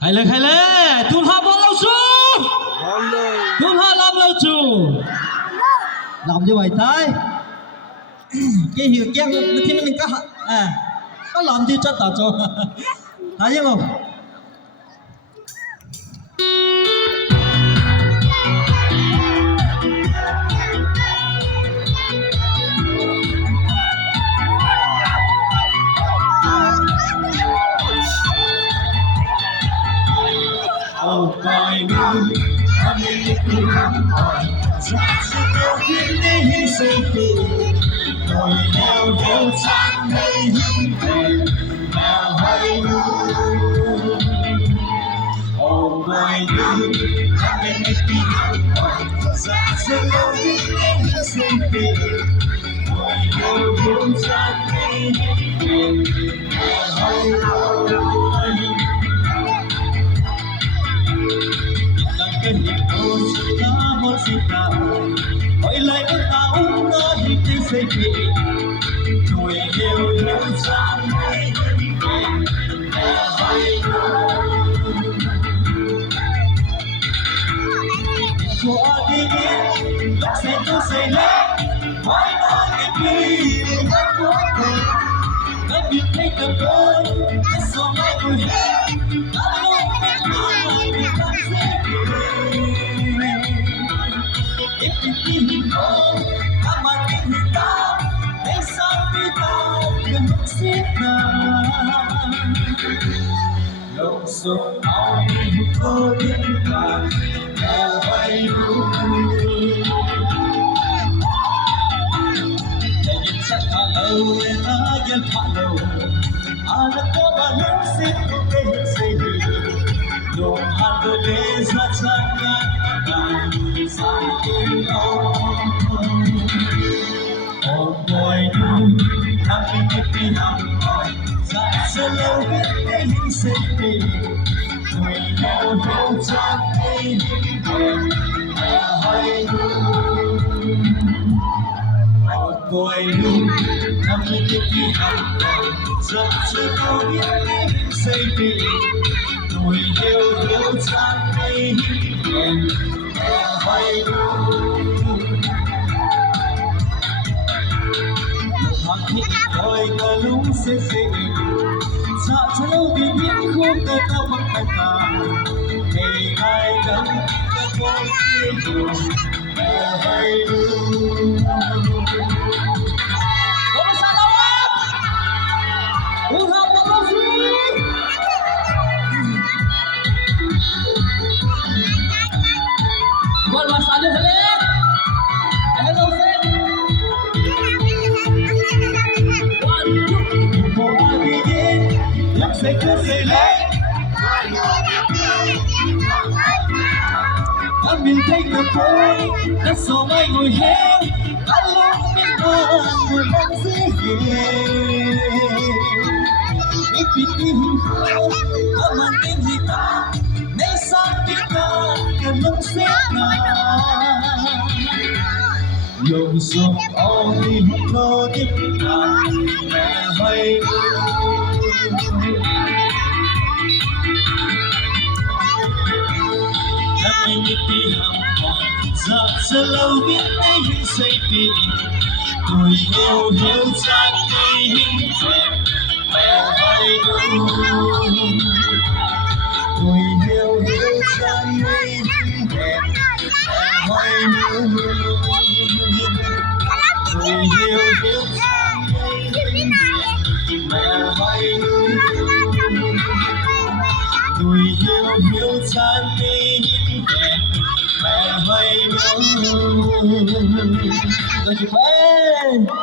Hay lệ, tụi họ bỏ lâu chú, tụi họ làm lâu chú, làm như vậy thôi. Cái hiểu chăng thì mình có làm gì cho tao cho, thấy không? Oh, Boinu, I'm in the blue heart. That's a broken day, safety. Going down hill, time, hey, now Boinu. Oh, Boinu, I'm in the blue heart. That's a broken day, safety. Going down hill, time, hey, now Boinu. Cái nhịp đôi ta một dịp nào hỏi lại ước áo ta nhịp tiếng xây thị tuổi yêu nhau xa ngay nhà bay của đi lúc sẽ tôi xây lên hỏi nói cái gì đã có thể đã biết thấy cầm đôi đã so mai tôi hết đã luôn biết nói biết làm gì if you feel home, I'm a thing with that. They saw me down, you look sick now. No, so all you go in God, now I do. Then you check out low and I get follow. I look for my love, sit okay, say don't have the days that's like that. Something oh boy, I'm in the boy. That's a little bit they say we know how to play oh boy, I'm in the boy. That's a little bit they say we know how to play Hãy subscribe cho kênh Ghiền Mì Gõ để không bỏ lỡ những mình thấy được thôi, đã so mai ngồi heo, đã lúc biết ơn người đang dễ ghê. Ít biết đi hình khổ, có màn tên gì ta, nay sao biết ta, cần lúc xếp nào. Dùng xuống ôm đi hút lô tiếp nào, mẹ hay anh đi học dạ sẽ lâu biết đây hình xây tỉ tuổi yêu hiếu trang cây hình đẹp mẹ hay đâu tuổi yêu hiếu trang cây hình đẹp mẹ hay đâu tuổi yêu hiếu trang cây hình đẹp mẹ hay đâu tuổi yêu hiếu trang cây hình đẹp mẹ hay đâu.